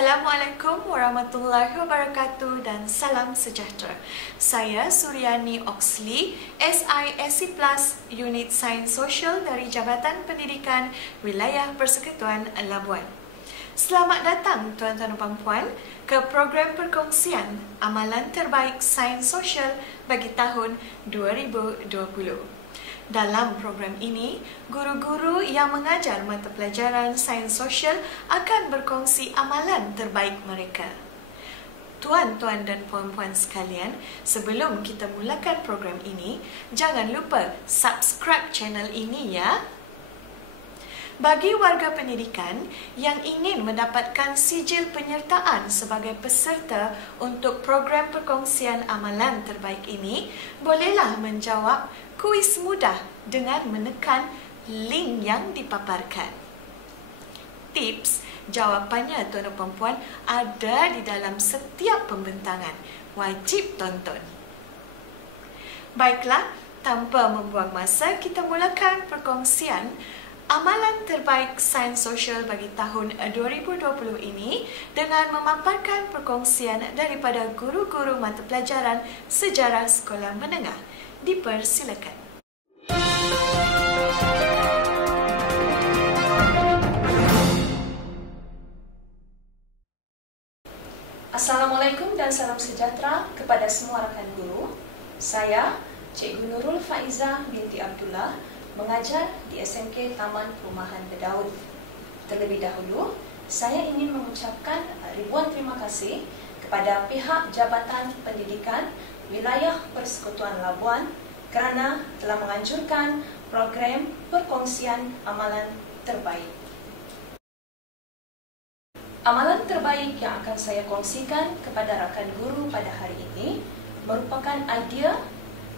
Assalamualaikum warahmatullahi wabarakatuh dan salam sejahtera. Saya Suryani Oxley, SISC Plus Unit Sains Sosial dari Jabatan Pendidikan Wilayah Persekutuan Labuan. Selamat datang tuan-tuan dan puan-puan ke program perkongsian amalan terbaik Sains Sosial bagi tahun 2020. Dalam program ini, guru-guru yang mengajar mata pelajaran sains sosial akan berkongsi amalan terbaik mereka. Tuan-tuan dan puan-puan sekalian, sebelum kita mulakan program ini, jangan lupa subscribe channel ini ya. Bagi warga pendidikan yang ingin mendapatkan sijil penyertaan sebagai peserta untuk program perkongsian amalan terbaik ini, bolehlah menjawab kuis mudah dengan menekan link yang dipaparkan. Tips jawapannya tuan dan puan ada di dalam setiap pembentangan. Wajib tonton. Baiklah, tanpa membuang masa, kita mulakan perkongsian amalan terbaik sains sosial bagi tahun 2020 ini dengan memaparkan perkongsian daripada guru-guru mata pelajaran sejarah sekolah menengah. Dipersilakan. Assalamualaikum dan salam sejahtera kepada semua rakan guru. Saya Cikgu Nurul Faiza binti Abdullah, mengajar di SMK Taman Perumahan Bedaun. Terlebih dahulu, saya ingin mengucapkan ribuan terima kasih kepada pihak Jabatan Pendidikan Wilayah Persekutuan Labuan kerana telah menganjurkan program perkongsian amalan terbaik. Amalan terbaik yang akan saya kongsikan kepada rakan guru pada hari ini merupakan idea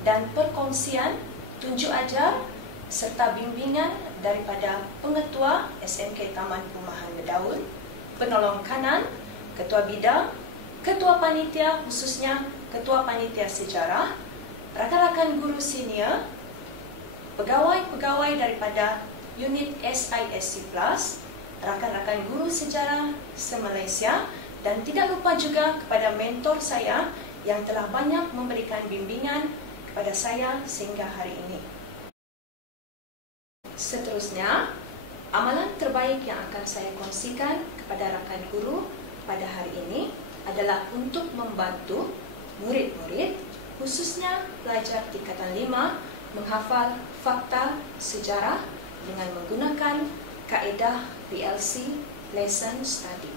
dan perkongsian tunjuk ajar serta bimbingan daripada Pengetua SMK Taman Perumahan Bedaun, Penolong Kanan, Ketua Bidang, Ketua Panitia khususnya Ketua Panitia Sejarah, rakan-rakan guru senior, pegawai-pegawai daripada unit SISC Plus, rakan-rakan guru sejarah se-Malaysia dan tidak lupa juga kepada mentor saya yang telah banyak memberikan bimbingan kepada saya sehingga hari ini. Seterusnya, amalan terbaik yang akan saya kongsikan kepada rakan guru pada hari ini adalah untuk membantu murid-murid, khususnya pelajar tingkatan 5, menghafal fakta sejarah dengan menggunakan kaedah PLC Lesson Study.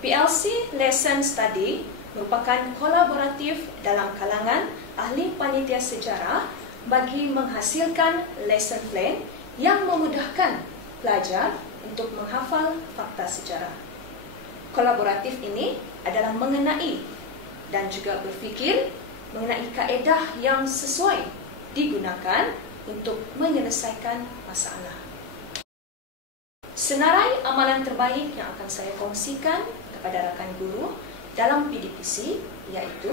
PLC Lesson Study merupakan kolaboratif dalam kalangan ahli panitia sejarah bagi menghasilkan lesson plan yang memudahkan pelajar untuk menghafal fakta sejarah. Kolaboratif ini adalah mengenai dan juga berfikir mengenai kaedah yang sesuai digunakan untuk menyelesaikan masalah. Senarai amalan terbaik yang akan saya kongsikan kepada rakan guru dalam PDPC iaitu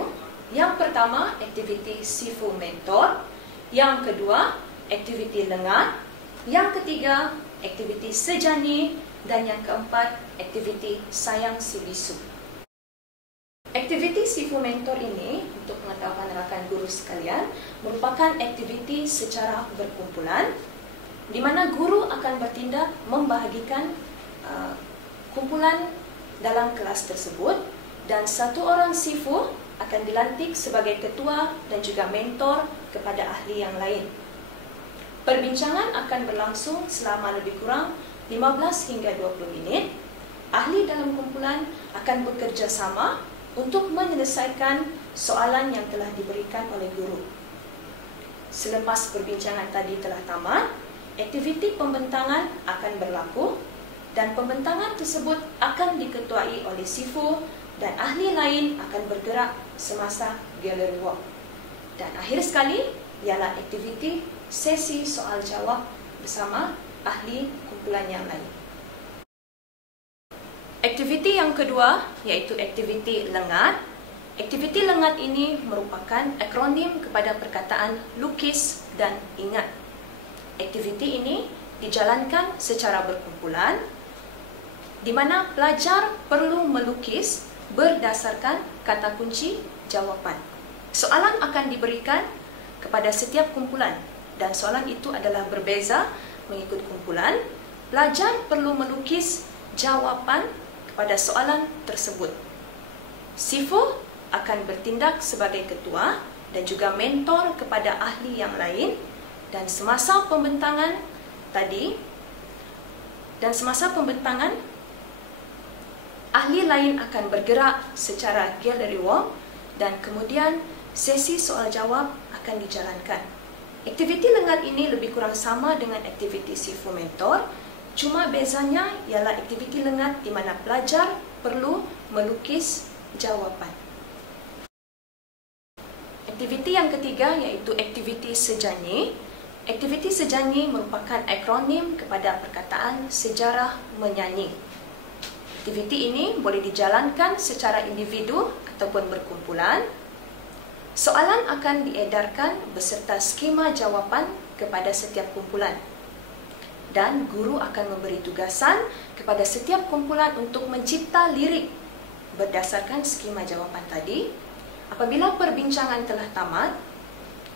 yang pertama, aktiviti Sifu Mentor, yang kedua, aktiviti Lengat, yang ketiga, aktiviti Sejani, dan yang keempat, aktiviti Sayang Si Bisu. Aktiviti Sifu Mentor ini, untuk pengetahuan rakan guru sekalian, merupakan aktiviti secara berkumpulan di mana guru akan bertindak membahagikan kumpulan dalam kelas tersebut dan satu orang sifu akan dilantik sebagai ketua dan juga mentor kepada ahli yang lain. Perbincangan akan berlangsung selama lebih kurang 15 hingga 20 minit. Ahli dalam kumpulan akan bekerja sama untuk menyelesaikan soalan yang telah diberikan oleh guru. Selepas perbincangan tadi telah tamat, aktiviti pembentangan akan berlaku dan pembentangan tersebut akan diketuai oleh sifu dan ahli lain akan bergerak semasa gallery walk. Dan akhir sekali ialah aktiviti sesi soal jawab bersama ahli kumpulan yang lain. Aktiviti yang kedua iaitu aktiviti Lengat. Aktiviti Lengat ini merupakan akronim kepada perkataan lukis dan ingat. Aktiviti ini dijalankan secara berkumpulan di mana pelajar perlu melukis berdasarkan kata kunci jawapan. Soalan akan diberikan kepada setiap kumpulan dan soalan itu adalah berbeza mengikut kumpulan. Pelajar perlu melukis jawapan kepada soalan tersebut. Sifu akan bertindak sebagai ketua dan juga mentor kepada ahli yang lain, dan semasa pembentangan ahli lain akan bergerak secara gallery walk dan kemudian sesi soal jawab akan dijalankan. Aktiviti lengat ini lebih kurang sama dengan aktiviti Sifu mentor, cuma bezanya ialah aktiviti lengat di mana pelajar perlu melukis jawapan. Aktiviti yang ketiga iaitu aktiviti sejanyi. Aktiviti sejanyi merupakan akronim kepada perkataan sejarah menyanyi. Aktiviti ini boleh dijalankan secara individu ataupun berkumpulan. Soalan akan diedarkan beserta skema jawapan kepada setiap kumpulan. Dan guru akan memberi tugasan kepada setiap kumpulan untuk mencipta lirik berdasarkan skema jawapan tadi. Apabila perbincangan telah tamat,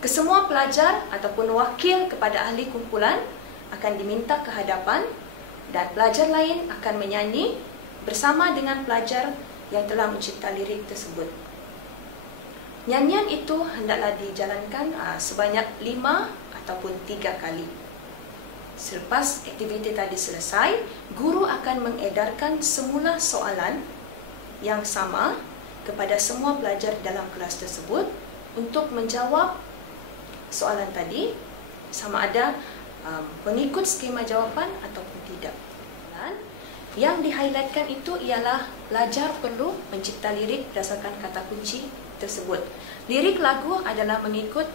kesemua pelajar ataupun wakil kepada ahli kumpulan akan diminta ke hadapan dan pelajar lain akan menyanyi bersama dengan pelajar yang telah mencipta lirik tersebut. Nyanyian itu hendaklah dijalankan sebanyak 5 ataupun 3 kali. Selepas aktiviti tadi selesai, guru akan mengedarkan semula soalan yang sama kepada semua pelajar dalam kelas tersebut untuk menjawab soalan tadi sama ada mengikut skema jawapan ataupun tidak. Dan yang di-highlightkan itu ialah pelajar perlu mencipta lirik berdasarkan kata kunci tersebut. Lirik lagu adalah mengikut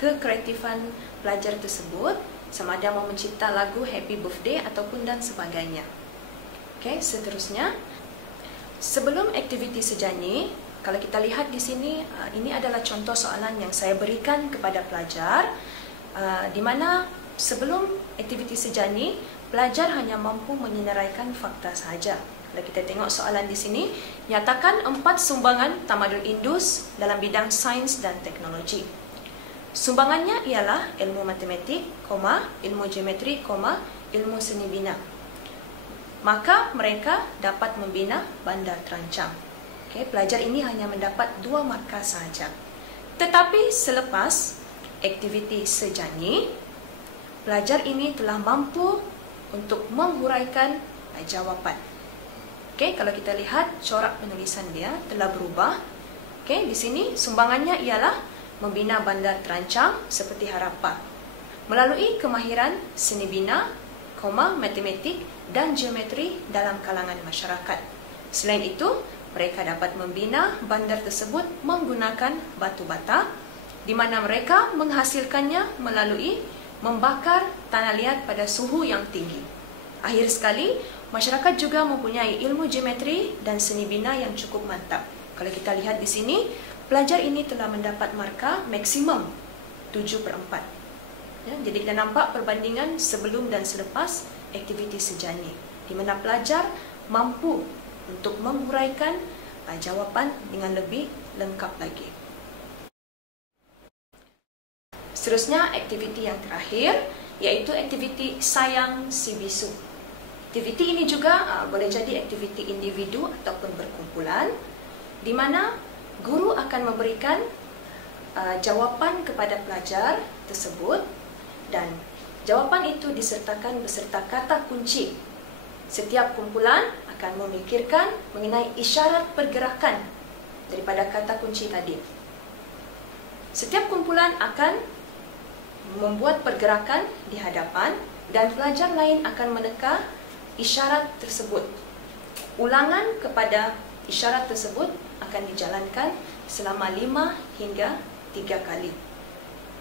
kekreatifan pelajar tersebut, sama ada mau mencipta lagu happy birthday ataupun dan sebagainya. Okey, seterusnya sebelum aktiviti sejanyi, kalau kita lihat di sini, ini adalah contoh soalan yang saya berikan kepada pelajar, di mana sebelum aktiviti sejanyi, pelajar hanya mampu menyenaraikan fakta sahaja. Kalau kita tengok soalan di sini, nyatakan 4 sumbangan tamadun Indus dalam bidang sains dan teknologi. Sumbangannya ialah ilmu matematik, ilmu geometri, ilmu seni bina. Maka mereka dapat membina bandar terancam. Okay, pelajar ini hanya mendapat 2 markah sahaja. Tetapi selepas aktiviti sejanyi, pelajar ini telah mampu untuk menghuraikan jawapan. Okay, kalau kita lihat corak penulisan dia telah berubah. Okay, di sini sumbangannya ialah membina bandar terancam seperti harapan melalui kemahiran seni bina, matematik dan geometri dalam kalangan masyarakat. Selain itu, mereka dapat membina bandar tersebut menggunakan batu bata, di mana mereka menghasilkannya melalui membakar tanah liat pada suhu yang tinggi. Akhir sekali, masyarakat juga mempunyai ilmu geometri dan seni bina yang cukup mantap. Kalau kita lihat di sini, pelajar ini telah mendapat markah maksimum 7/4. Ya, jadi kita nampak perbandingan sebelum dan selepas aktiviti sejanyi, di mana pelajar mampu untuk menguraikan jawapan dengan lebih lengkap lagi. Seterusnya, aktiviti yang terakhir, iaitu aktiviti sayang si bisu. Aktiviti ini juga boleh jadi aktiviti individu ataupun berkumpulan, di mana guru akan memberikan jawapan kepada pelajar tersebut dan jawapan itu disertakan beserta kata kunci. Setiap kumpulan akan memikirkan mengenai isyarat pergerakan daripada kata kunci tadi. Setiap kumpulan akan membuat pergerakan di hadapan dan pelajar lain akan meneka isyarat tersebut. Ulangan kepada isyarat tersebut akan dijalankan selama 5 hingga 3 kali.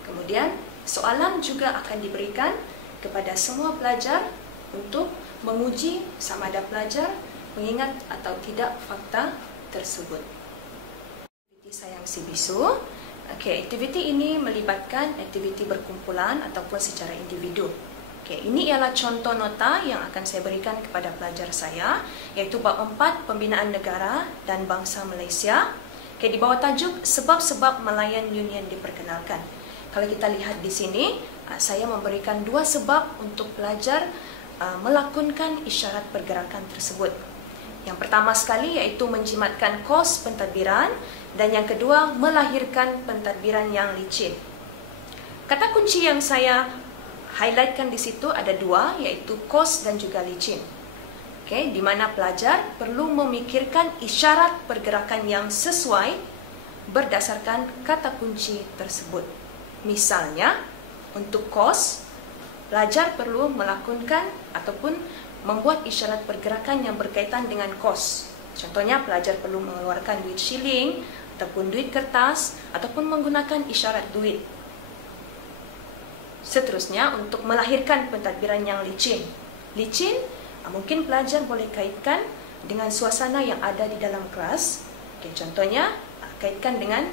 Kemudian, soalan juga akan diberikan kepada semua pelajar untuk menguji sama ada pelajar mengingat atau tidak fakta tersebut. Aktiviti sayang si bisu. Okey, aktiviti ini melibatkan aktiviti berkumpulan ataupun secara individu. Okey, ini ialah contoh nota yang akan saya berikan kepada pelajar saya, iaitu bab 4 Pembinaan Negara dan Bangsa Malaysia. Okey, di bawah tajuk sebab-sebab Malayan Union diperkenalkan. Kalau kita lihat di sini, saya memberikan 2 sebab untuk pelajar melakonkan isyarat pergerakan tersebut. Yang pertama sekali iaitu menjimatkan kos pentadbiran, dan yang kedua melahirkan pentadbiran yang licin. Kata kunci yang saya highlightkan di situ ada 2, iaitu kos dan juga licin. Okey, di mana pelajar perlu memikirkan isyarat pergerakan yang sesuai berdasarkan kata kunci tersebut. Misalnya, untuk kos, pelajar perlu melakonkan ataupun membuat isyarat pergerakan yang berkaitan dengan kos. Contohnya, pelajar perlu mengeluarkan duit shilling ataupun duit kertas ataupun menggunakan isyarat duit. Seterusnya, untuk melahirkan pentadbiran yang licin. Licin, mungkin pelajar boleh kaitkan dengan suasana yang ada di dalam kelas. Okay, contohnya, kaitkan dengan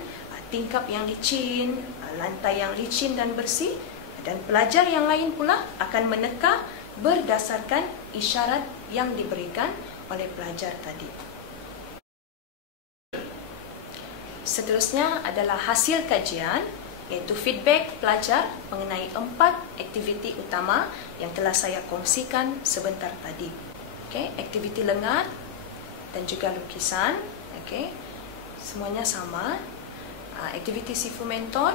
tingkap yang licin, lantai yang licin dan bersih, dan pelajar yang lain pula akan meneka berdasarkan isyarat yang diberikan oleh pelajar tadi. Seterusnya adalah hasil kajian, iaitu feedback pelajar mengenai 4 aktiviti utama yang telah saya kongsikan sebentar tadi. Okey, aktiviti lengan dan juga lukisan, okey. Semuanya sama. Aktiviti sifu mentor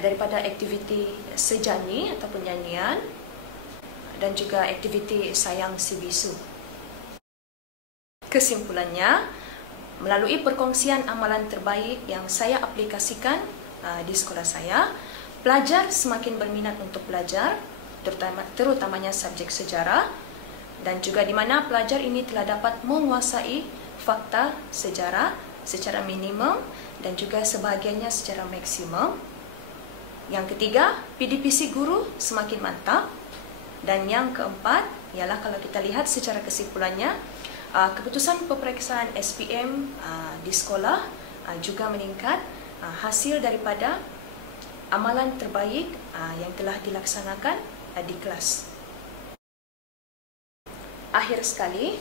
daripada aktiviti sejanyi ataupun nyanyian, dan juga aktiviti sayang si bisu. Kesimpulannya, melalui perkongsian amalan terbaik yang saya aplikasikan di sekolah saya, pelajar semakin berminat untuk belajar, terutamanya subjek sejarah, dan juga di mana pelajar ini telah dapat menguasai fakta sejarah secara minimum dan juga sebahagiannya secara maksimum. Yang ketiga, PDPC guru semakin mantap. Dan yang keempat, ialah kalau kita lihat secara kesimpulannya, keputusan peperiksaan SPM di sekolah juga meningkat hasil daripada amalan terbaik yang telah dilaksanakan di kelas. Akhir sekali,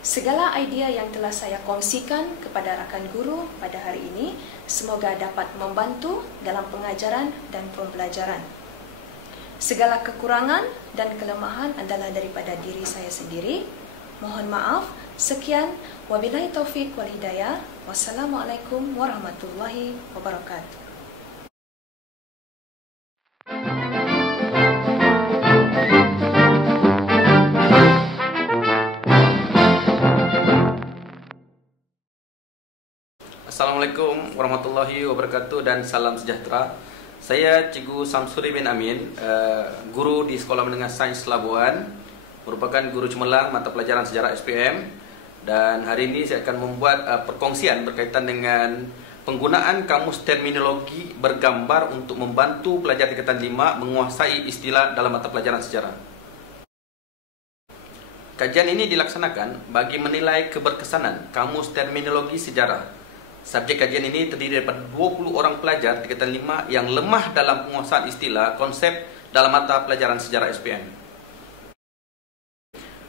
segala idea yang telah saya kongsikan kepada rakan guru pada hari ini semoga dapat membantu dalam pengajaran dan pembelajaran. Segala kekurangan dan kelemahan adalah daripada diri saya sendiri. Mohon maaf. Sekian. Wabillahi taufiq wal hidayah. Wassalamualaikum warahmatullahi wabarakatuh. Assalamualaikum warahmatullahi wabarakatuh dan salam sejahtera. Saya Cikgu Samsuri bin Amin, guru di Sekolah Menengah Sains Labuan, merupakan guru cemerlang mata pelajaran sejarah SPM, dan hari ini saya akan membuat perkongsian berkaitan dengan penggunaan kamus terminologi bergambar untuk membantu pelajar tingkatan 5 menguasai istilah dalam mata pelajaran sejarah. Kajian ini dilaksanakan bagi menilai keberkesanan kamus terminologi sejarah. Subjek kajian ini terdiri daripada 20 orang pelajar tingkatan 5 yang lemah dalam penguasaan istilah konsep dalam mata pelajaran sejarah SPM.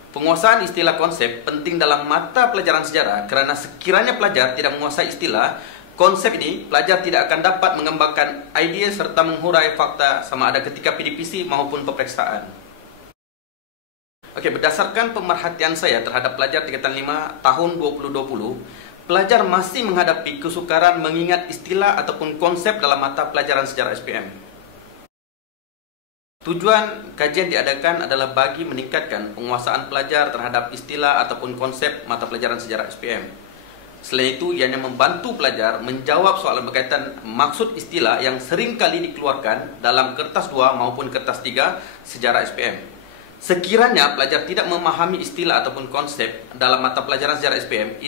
Penguasaan istilah konsep penting dalam mata pelajaran sejarah kerana sekiranya pelajar tidak menguasai istilah konsep ini, pelajar tidak akan dapat mengembangkan idea serta menghurai fakta sama ada ketika PDPC maupun peperiksaan. Okey, berdasarkan pemerhatian saya terhadap pelajar tingkatan 5 tahun 2020, pelajar masih menghadapi kesukaran mengingat istilah ataupun konsep dalam mata pelajaran sejarah SPM. Tujuan kajian diadakan adalah bagi meningkatkan penguasaan pelajar terhadap istilah ataupun konsep mata pelajaran sejarah SPM. Selain itu, ianya membantu pelajar menjawab soalan berkaitan maksud istilah yang sering kali dikeluarkan dalam kertas 2 maupun kertas 3 sejarah SPM. Sekiranya pelajar tidak memahami istilah ataupun konsep dalam mata pelajaran sejarah SPM,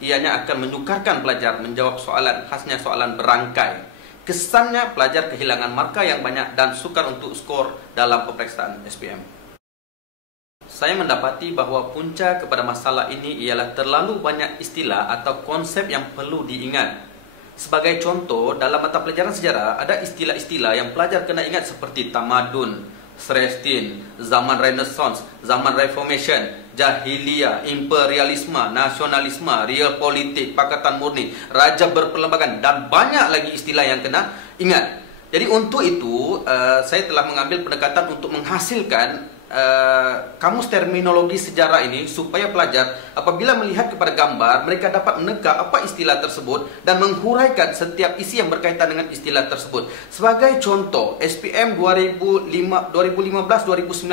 ianya akan menyukarkan pelajar menjawab soalan, khasnya soalan berangkai. Kesannya pelajar kehilangan markah yang banyak dan sukar untuk skor dalam peperiksaan SPM. Saya mendapati bahawa punca kepada masalah ini ialah terlalu banyak istilah atau konsep yang perlu diingat. Sebagai contoh, dalam mata pelajaran sejarah ada istilah-istilah yang pelajar kena ingat seperti tamadun, Celestine, zaman Renaissance, zaman Reformation, jahiliyah, imperialisme, nasionalisme, real politik, pakatan murni, raja berperlembagaan, dan banyak lagi istilah yang kena ingat. Jadi untuk itu saya telah mengambil pendekatan untuk menghasilkan kamus terminologi sejarah ini supaya pelajar apabila melihat kepada gambar mereka dapat meneka apa istilah tersebut dan menghuraikan setiap isi yang berkaitan dengan istilah tersebut. Sebagai contoh, SPM 2015-2019,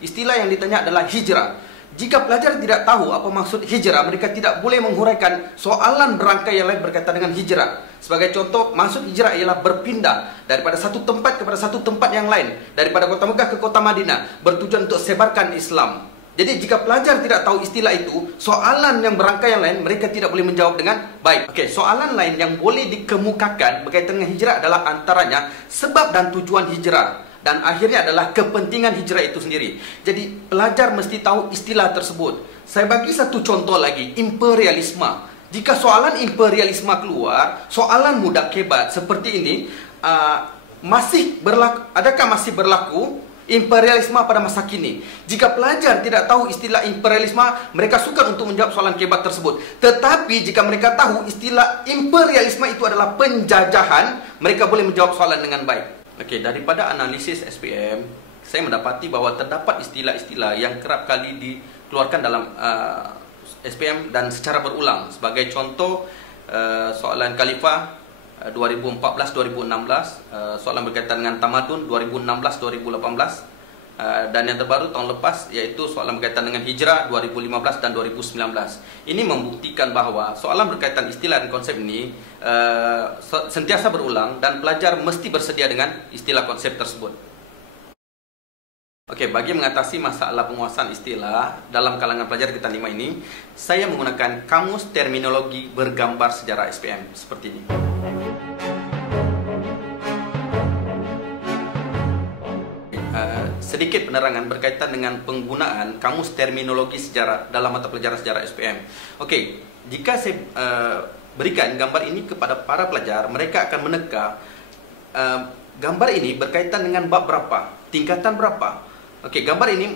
istilah yang ditanya adalah hijrah. Jika pelajar tidak tahu apa maksud hijrah, mereka tidak boleh menghuraikan soalan berangkai yang lain berkaitan dengan hijrah. Sebagai contoh, maksud hijrah ialah berpindah daripada satu tempat kepada satu tempat yang lain, daripada kota Mekah ke kota Madinah, bertujuan untuk sebarkan Islam. Jadi jika pelajar tidak tahu istilah itu, soalan yang berangkai yang lain, mereka tidak boleh menjawab dengan baik. Okey, soalan lain yang boleh dikemukakan berkaitan dengan hijrah adalah antaranya sebab dan tujuan hijrah. Dan akhirnya adalah kepentingan hijrah itu sendiri. Jadi pelajar mesti tahu istilah tersebut. Saya bagi satu contoh lagi, imperialisme. Jika soalan imperialisme keluar, soalan mudah kebat seperti ini, adakah masih berlaku imperialisme pada masa kini? Jika pelajar tidak tahu istilah imperialisme, mereka sukar untuk menjawab soalan kebat tersebut. Tetapi jika mereka tahu istilah imperialisme itu adalah penjajahan, mereka boleh menjawab soalan dengan baik. Okey, daripada analisis SPM, saya mendapati bahawa terdapat istilah-istilah yang kerap kali dikeluarkan dalam SPM dan secara berulang. Sebagai contoh, soalan Khalifah 2014-2016, soalan berkaitan dengan tamadun 2016-2018, dan yang terbaru tahun lepas iaitu soalan berkaitan dengan hijrah 2015 dan 2019. Ini membuktikan bahawa soalan berkaitan istilah dan konsep ini sentiasa berulang dan pelajar mesti bersedia dengan istilah konsep tersebut. Okey, bagi mengatasi masalah penguasaan istilah dalam kalangan pelajar Ketan 5 ini, saya menggunakan kamus terminologi bergambar sejarah SPM seperti ini. Sedikit penerangan berkaitan dengan penggunaan kamus terminologi sejarah dalam mata pelajaran sejarah SPM. Okey, jika saya berikan gambar ini kepada para pelajar, mereka akan meneka gambar ini berkaitan dengan bab berapa, tingkatan berapa. Okey, gambar ini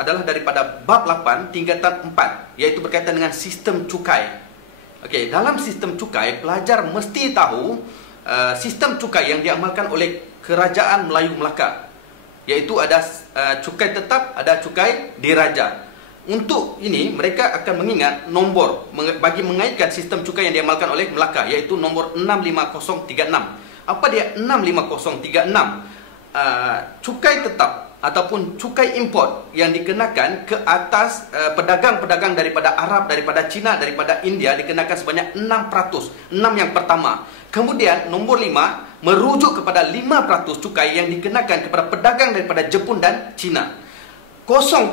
adalah daripada bab 8 tingkatan 4, iaitu berkaitan dengan sistem cukai. Okey, dalam sistem cukai pelajar mesti tahu sistem cukai yang diamalkan oleh Kerajaan Melayu Melaka, iaitu ada cukai tetap, ada cukai diraja. Untuk ini mereka akan mengingat nombor bagi mengaitkan sistem cukai yang diamalkan oleh Melaka, iaitu nombor 65036. Apa dia 65036? Cukai tetap ataupun cukai import yang dikenakan ke atas pedagang-pedagang daripada Arab, daripada Cina, daripada India dikenakan sebanyak 6%. 6 yang pertama. Kemudian nombor 5 merujuk kepada 5% cukai yang dikenakan kepada pedagang daripada Jepun dan Cina. 0%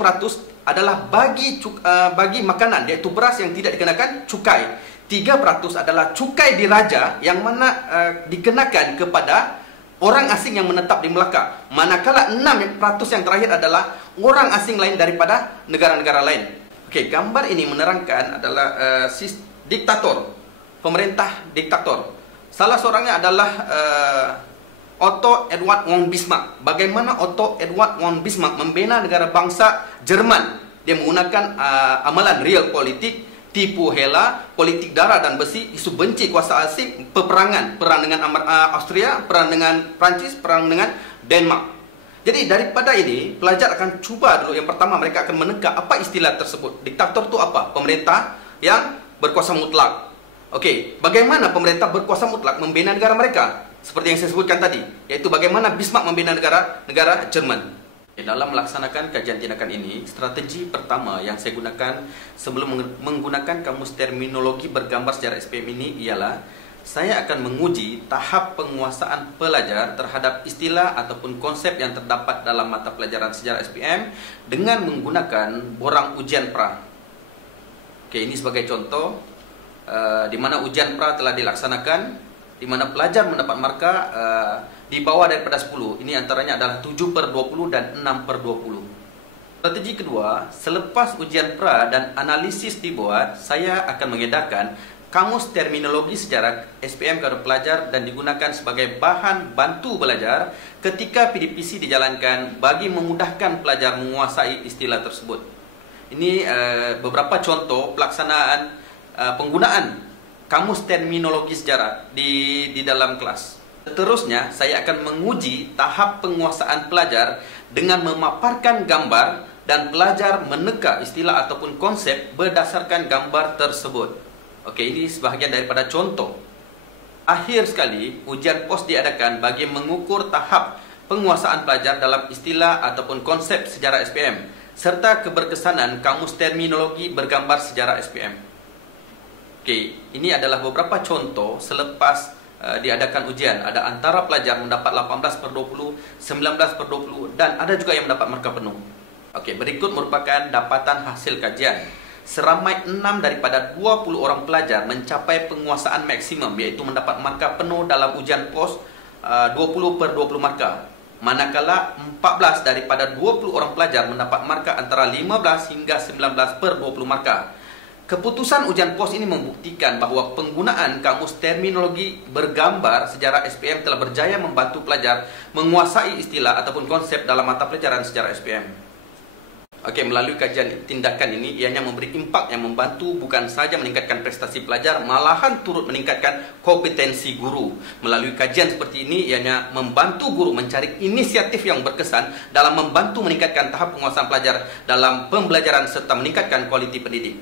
adalah bagi makanan, iaitu beras yang tidak dikenakan cukai. 3% adalah cukai diraja yang mana dikenakan kepada orang asing yang menetap di Melaka. Manakala 6% yang terakhir adalah orang asing lain daripada negara-negara lain. Okey, gambar ini menerangkan adalah diktator, pemerintah diktator. Salah seorangnya adalah Otto Edward von Bismarck. Bagaimana Otto Edward von Bismarck membina negara bangsa Jerman? Dia menggunakan amalan real politik, tipu hela, politik darah dan besi, isu benci kuasa asing, peperangan, perang dengan Austria, perang dengan Prancis, perang dengan Denmark. Jadi daripada ini pelajar akan cuba dulu, yang pertama mereka akan meneka apa istilah tersebut. Diktator itu apa? Pemerintah yang berkuasa mutlak. Okey, bagaimana pemerintah berkuasa mutlak membina negara mereka? Seperti yang saya sebutkan tadi, yaitu bagaimana Bismarck membina negara Jerman. Dalam melaksanakan kajian tindakan ini, strategi pertama yang saya gunakan sebelum menggunakan kamus terminologi bergambar sejarah SPM ini ialah saya akan menguji tahap penguasaan pelajar terhadap istilah ataupun konsep yang terdapat dalam mata pelajaran sejarah SPM dengan menggunakan borang ujian pra. Okey, ini sebagai contoh di mana ujian pra telah dilaksanakan, di mana pelajar mendapat markah di bawah daripada 10. Ini antaranya adalah 7/20 dan 6/20. Strategi kedua, selepas ujian pra dan analisis dibuat, saya akan mengedarkan kamus terminologi sejarah SPM kepada pelajar dan digunakan sebagai bahan bantu belajar ketika PDPC dijalankan bagi memudahkan pelajar menguasai istilah tersebut. Ini beberapa contoh pelaksanaan penggunaan kamus terminologi sejarah di dalam kelas. Seterusnya, saya akan menguji tahap penguasaan pelajar dengan memaparkan gambar dan pelajar meneka istilah ataupun konsep berdasarkan gambar tersebut. Okey, ini sebahagian daripada contoh. Akhir sekali, ujian POS diadakan bagi mengukur tahap penguasaan pelajar dalam istilah ataupun konsep sejarah SPM serta keberkesanan kamus terminologi bergambar sejarah SPM. Okey, ini adalah beberapa contoh selepas diadakan ujian. Ada antara pelajar mendapat 18/20, 19/20 dan ada juga yang mendapat markah penuh. Okey, berikut merupakan dapatan hasil kajian. Seramai 6 daripada 20 orang pelajar mencapai penguasaan maksimum, iaitu mendapat markah penuh dalam ujian POS 20/20 markah. Manakala 14 daripada 20 orang pelajar mendapat markah antara 15 hingga 19/20 markah. Keputusan ujian POS ini membuktikan bahawa penggunaan kamus terminologi bergambar sejarah SPM telah berjaya membantu pelajar menguasai istilah ataupun konsep dalam mata pelajaran sejarah SPM. Okey, melalui kajian tindakan ini, ianya memberi impak yang membantu bukan sahaja meningkatkan prestasi pelajar, malahan turut meningkatkan kompetensi guru. Melalui kajian seperti ini, ianya membantu guru mencari inisiatif yang berkesan dalam membantu meningkatkan tahap penguasaan pelajar dalam pembelajaran serta meningkatkan kualiti pendidik.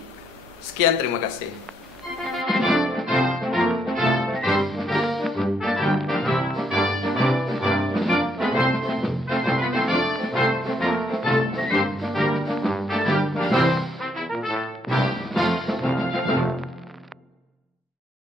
Sekian, terima kasih.